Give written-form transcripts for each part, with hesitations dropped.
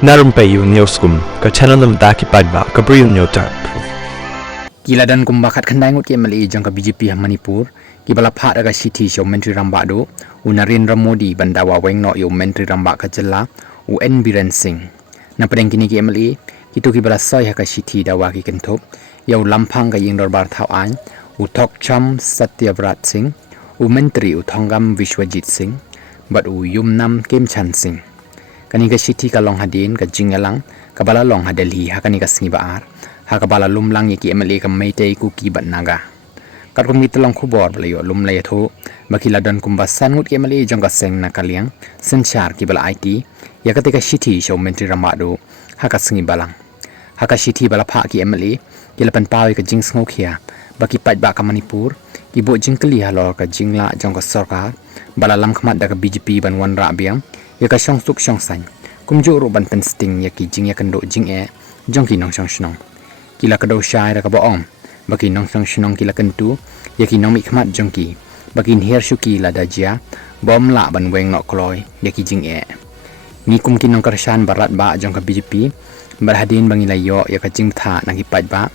Narumpayu Neoskum, ka channel nam daki padba, ka briu nyotar. Kila dan kumbakat kandai ngut ke Malay jang ka BJP Manipur, kibala phat aga city show Menteri Rambak do, Narendra Modi bandawa weng no yo Menteri Rambak ka jela, N Biren Singh. Na padang kini ke Malay, kitu kibala soy ha ka city dawa ki kentop, yo lampang ka ying dorbar thau an, Thok Cham Satyavrat Singh, Menteri Thongam Vishwajit Singh, bat Yumnam Kemchan Singh. Kani ka city ka long hadin ka jingalang ka bala long ha Delhi ha kani ka singi baar ha ka bala lumlang yaki MLA ka Meitei ku ki bat naga kat kum mitlong khubor bala yo lum lay tho bakila don kumbasan ngut ke MLA jong ka seng na kaliang senchar ki bala IT ya ka city show Menteri Ramado ha ka singi balang ha ka city bala pha ki MLA ki lapan pawi ka jing sngo khia baki pat ba ka Manipur ki bo jingkli ha lor ka jingla jong ka sarkar bala lam khmat da ka BJP ban wan ra biang ya ka shong suk shong san kumjo ro ban pen sting ya ki jing ya kendo jing jong ki nong shong shnong kila ka do shai ra ka boong baki nong shong shnong kila kentu ya ki nong mi khmat jong ki baki her shuki la dajia bom la ban weng no kloi ya ki jing ni kum ki nong karshan barat ba jong ka BJP barhadin bangi la yo ya ka jing tha na ki pat ba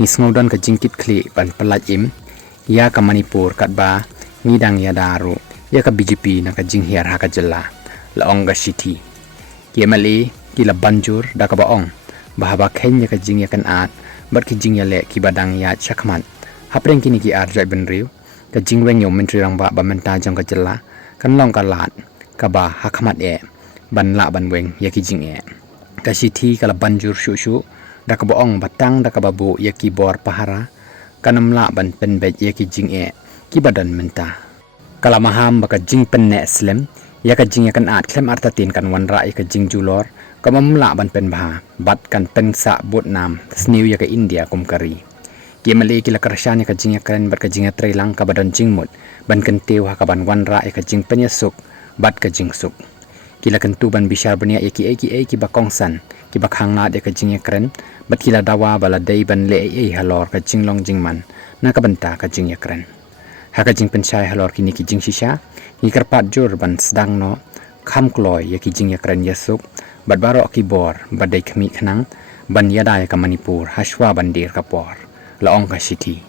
ni sngodon ka jing kit kli ban palat im ya ka Manipur kat ba ni dang ya daru ya ka BJP na ka jing her ha ka jela laong ga city KMLA kila banjur da ka baong bahaba khenya ka jing ya kan at bar ki jing ya le ki badang ya chakman hapreng kini ki ar jai ben riu ka jing weng yo Menteri Rangba ba menta jong ka jela kan long ka lat ka ba hakmat ban la ban weng ya ki jing ka city kala banjur shu shu da ka baong batang da ka babu ya ki bor pahara kanam la ban pen be ya ki jing ki badan menta kala maham baka jing pen ne slem ya ka jing ya kan at klem artatin kan wan ra ya ka jing julor ka mamla ban pen bha bat kan pen sa bot nam sniu ya ka India kum kari KMLA kila karshan ya ka jing ya kan bat ka jing ya trailang ka badan jing mut ban kan teu ha ka ban wan ra ya ka jing pen ya suk bat ka jing suk kila kan tu ban bishar bania ya ki bakong san ki bakhang na ya ka jing ya kren bat kila dawa bala dei ban le halor ka jing long jing man na ka banta ka jing ya kren ha ka jing pen chai halor kini ki jing shisha ni karpat jur ban sedang no kham kloi ya ki jing ya kran yasuk bat baro ki bor badai khmi khnang ban yada ya ka Manipur hashwa bandir ka por laong ka city